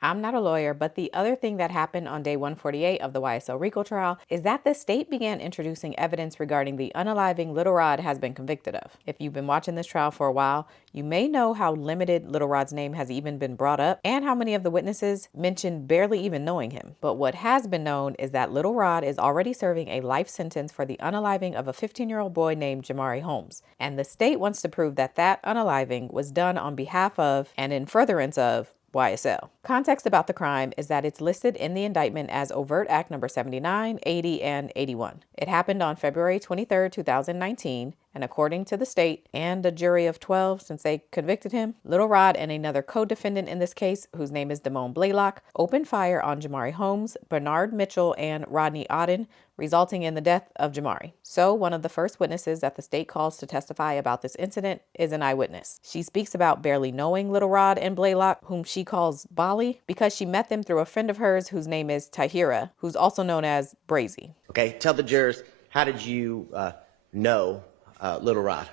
I'm not a lawyer, but the other thing that happened on day 148 of the YSL RICO trial is that the state began introducing evidence regarding the unaliving Little Rod has been convicted of. If you've been watching this trial for a while, you may know how limited Little Rod's name has even been brought up and how many of the witnesses mentioned barely even knowing him. But what has been known is that Little Rod is already serving a life sentence for the unaliving of a 15-year-old boy named Jamari Holmes. And the state wants to prove that that unaliving was done on behalf of and in furtherance of YSL. Context about the crime is that it's listed in the indictment as overt act number 79, 80, and 81. It happened on February 23, 2019, and according to the state and a jury of 12 since they convicted him, Little Rod and another co-defendant in this case, whose name is Damone Blaylock, opened fire on Jamari Holmes, Bernard Mitchell, and Rodney Auden, resulting in the death of Jamari. So one of the first witnesses that the state calls to testify about this incident is an eyewitness. She speaks about barely knowing Little Rod and Blaylock, whom she calls Bali, because she met them through a friend of hers whose name is Tahira, who's also known as Brazy. Okay, tell the jurors, how did you know Little Rod?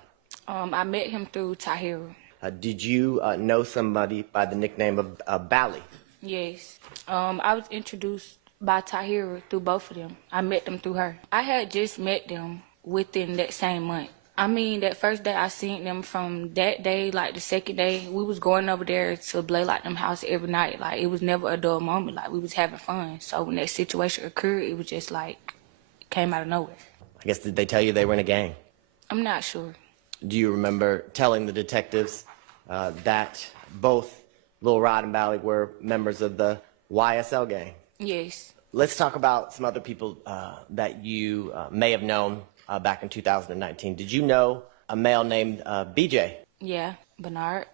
I met him through Tahira. Did you know somebody by the nickname of Bali? Yes. I was introduced by Tahira through both of them. I met them through her. I had just met them within that same month. I mean, that first day I seen them, from that day, like the second day, we was going over there to Blaylock them house every night. Like, it was never a dull moment. Like, we was having fun. So when that situation occurred, it was just like, it came out of nowhere. I guess, did they tell you they were in a gang? I'm not sure. Do you remember telling the detectives that both Lil Rod and Bali were members of the YSL gang? Yes. Let's talk about some other people that you may have known back in 2019. Did you know a male named BJ? Yeah, Bernard.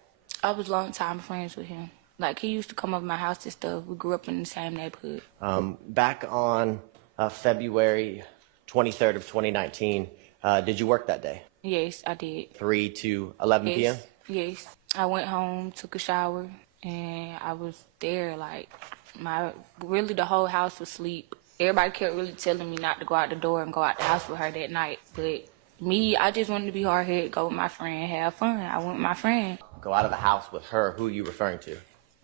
I was long time friends with him. Like, he used to come over my house and stuff. We grew up in the same neighborhood. Back on February 23rd of 2019, did you work that day? Yes, I did. 3 to 11 p.m.? Yes. I went home, took a shower, and I was there. Like, really the whole house was asleep. Everybody kept really telling me not to go out the door and go out the house with her that night. But me, I just wanted to be hard-headed, go with my friend, have fun. I went with my friend. Go out of the house with her. Who are you referring to?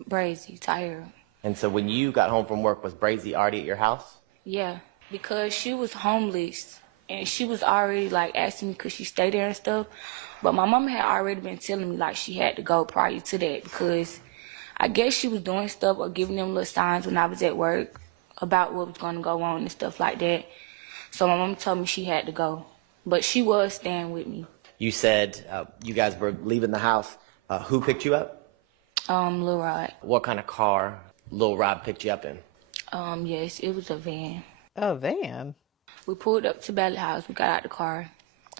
Brazy, Tahira. And so when you got home from work, was Brazy already at your house? Yeah, because she was homeless. And she was already, like, asking me could she stay there and stuff. But my mama had already been telling me, like, she had to go prior to that, because I guess she was doing stuff or giving them little signs when I was at work about what was going to go on and stuff like that. So my mom told me she had to go. But she was staying with me. You said you guys were leaving the house. Who picked you up? Lil Rod. What kind of car Lil Rod picked you up in? Yes, it was a van. A van? We pulled up to Ballot House. We got out the car.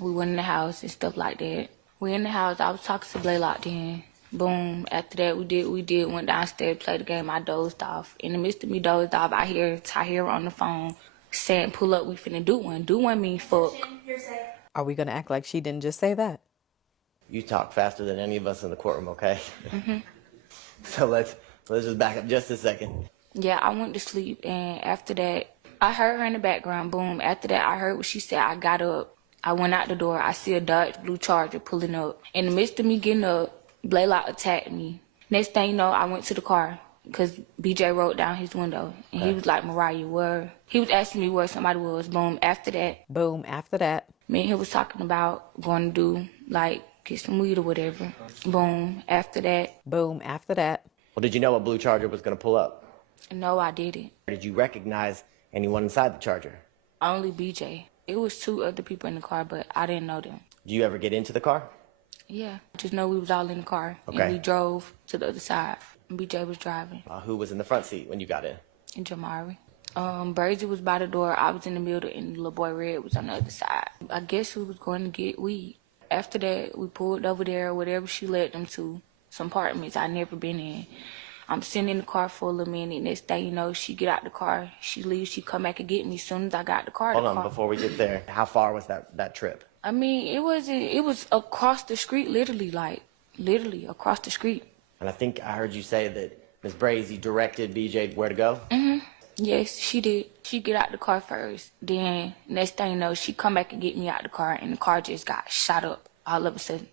We went in the house and stuff like that. We in the house. I was talking to Blaylock then. Boom. After that, we went downstairs, played the game. I dozed off. In the midst of me dozed off, I hear Tahira on the phone saying, pull up, we finna do one. Do one mean fuck. Are we going to act like she didn't just say that? You talk faster than any of us in the courtroom, okay? Mm-hmm. So let's just back up just a second. Yeah, I went to sleep, and after that, I heard her in the background. Boom. After that, I heard what she said. I got up. I went out the door. I see a Dodge blue Charger pulling up. In the midst of me getting up, Blaylock attacked me. Next thing you know, I went to the car because BJ rolled down his window. And he was like, Mariah, where? He was asking me where somebody was. Boom. After that. Boom. After that. Me and he was talking about going to do, like, get some weed or whatever. Boom. After that. Boom. After that. Well, did you know a blue Charger was going to pull up? No, I didn't. Did you recognize anyone inside the Charger? Only BJ. It was 2 other people in the car, but I didn't know them. Do you ever get into the car? Yeah. Just know we was all in the car. Okay. And we drove to the other side. And BJ was driving. Who was in the front seat when you got in? And Jamari. Brazy was by the door. I was in the middle, and the little boy Red was on the other side. I guess we was going to get weed. After that, we pulled over there, whatever she led them to, some apartments I never been in. I'm sitting in the car for a little minute. Next thing you know, she get out the car. She leaves. She come back and get me as soon as I got the car. Hold on, before we get there, how far was that trip? I mean, it was across the street, literally across the street. And I think I heard you say that Ms. Brazy directed BJ where to go? Mm-hmm. Yes, she did. She get out the car first. Then next thing you know, she come back and get me out the car, and the car just got shot up all of a sudden.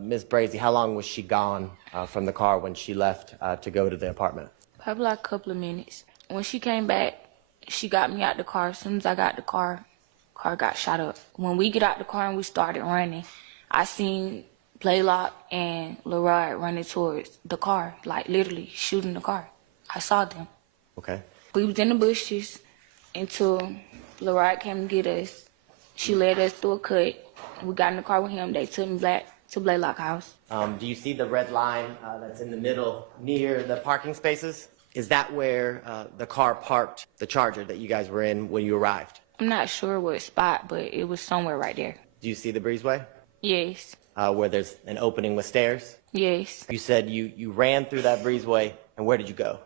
Ms. Brazy, how long was she gone from the car when she left to go to the apartment? Probably like a couple of minutes. When she came back, she got me out the car. As soon as I got the car got shot up. When we get out the car and we started running, I seen Blaylock and Leroy running towards the car, like literally shooting the car. I saw them. Okay. We was in the bushes until Leroy came to get us. She led us through a cut. We got in the car with him. They took me back to Blaylock house. Do you see the red line that's in the middle near the parking spaces? Is that where the car parked, the Charger that you guys were in when you arrived? I'm not sure what spot, but it was somewhere right there. Do you see the breezeway? Yes. Where there's an opening with stairs? Yes. You said you ran through that breezeway, and where did you go?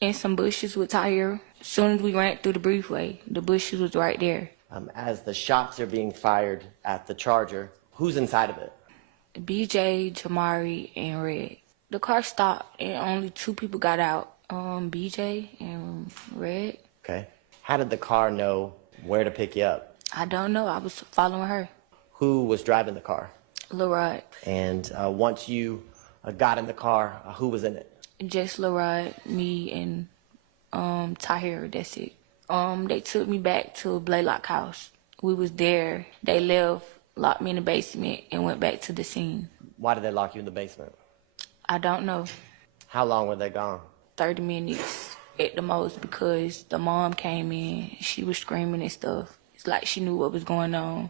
In some bushes with Tahir. As soon as we ran through the breezeway, the bushes was right there. As the shots are being fired at the Charger, who's inside of it? BJ, Jamari, and Red. The car stopped, and only two people got out. BJ and Red. Okay. How did the car know where to pick you up? I don't know. I was following her. Who was driving the car? Leroy. And once you got in the car, who was in it? Just Leroy, me, and Tahir. That's it. They took me back to Blaylock house. We was there. They left, locked me in the basement, and went back to the scene. Why did they lock you in the basement? I don't know. How long were they gone? 30 minutes at the most, because the mom came in. She was screaming and stuff. It's like she knew what was going on.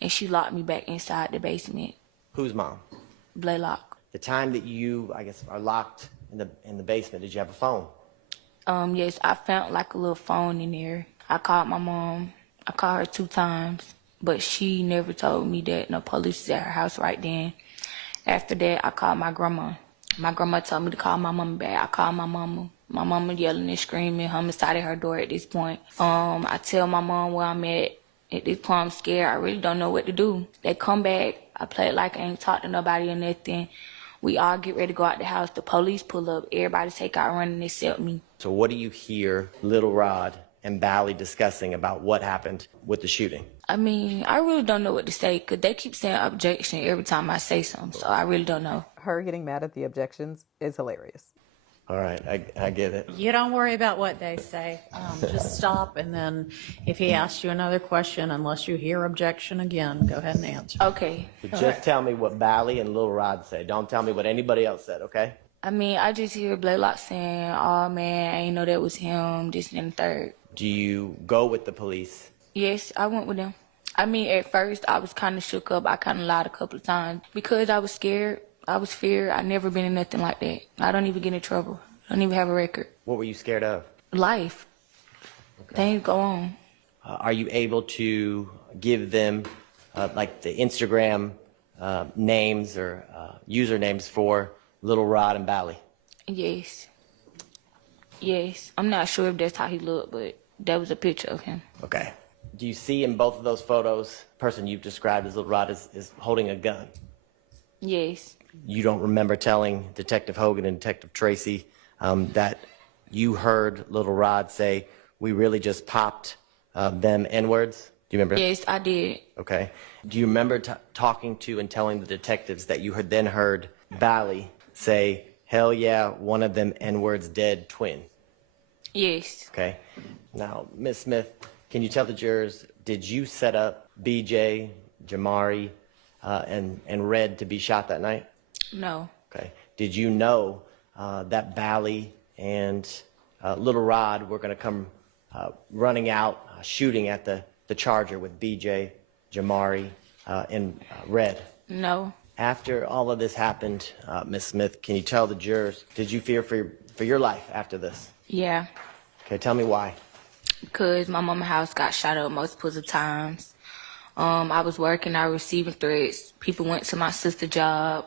And she locked me back inside the basement. Whose mom? Blaylock. The time that you, I guess, are locked in the basement, did you have a phone? Yes, I found like a little phone in there. I called my mom. I called her 2 times, but she never told me that no police was at her house right then. After that, I called my grandma. My grandma told me to call my mama back. I called my mama. My mama yelling and screaming, homicide at her door at this point. I tell my mom where I'm at. At this point, I'm scared. I really don't know what to do. They come back. I play it like I ain't talked to nobody or nothing. We all get ready to go out the house. The police pull up. Everybody take out running except me. So what do you hear Little Rod and Bally discussing about what happened with the shooting? I mean, I really don't know what to say, because they keep saying objection every time I say something, so I really don't know. Her getting mad at the objections is hilarious. All right, I get it. You don't worry about what they say. Just stop, and then if he asks you another question, unless you hear objection again, go ahead and answer. Okay. So just tell me what Bally and Little Rod say. Don't tell me what anybody else said, okay? I mean, I just hear Blaylock saying, oh man, I ain't know that was him, this and the third. Do you go with the police? Yes, I went with them. I mean, at first, I was kind of shook up. I kind of lied a couple of times because I was scared. I was feared. I never been in nothing like that. I don't even get in trouble. I don't even have a record. What were you scared of? Life. Okay. Things go on. Are you able to give them, like, the Instagram names or usernames for Little Rod and Bally? Yes. Yes. I'm not sure if that's how he looked, but that was a picture of him. Okay. Do you see in both of those photos, the person you've described as Little Rod is holding a gun? Yes. You don't remember telling Detective Hogan and Detective Tracy that you heard Little Rod say, we really just popped them N-words? Do you remember? Yes, I did. Okay. Do you remember talking to and telling the detectives that you had then heard Bally say, hell yeah, one of them N-words dead twin? Yes. Okay. Now, Ms. Smith, can you tell the jurors, did you set up BJ, Jamari, and Red to be shot that night? No. Okay. Did you know that Bally and Little Rod were going to come running out, shooting at the Charger with BJ, Jamari, and Red? No. After all of this happened, Ms. Smith, can you tell the jurors, did you fear for your life after this? Yeah. Okay, tell me why. Because my mama's house got shot up multiple times. I was working, I was receiving threats. People went to my sister's job.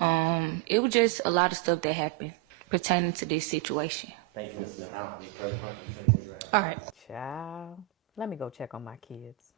It was just a lot of stuff that happened pertaining to this situation. Thank you, Ms. Smith. I don't have any further questions. All right. Child, let me go check on my kids.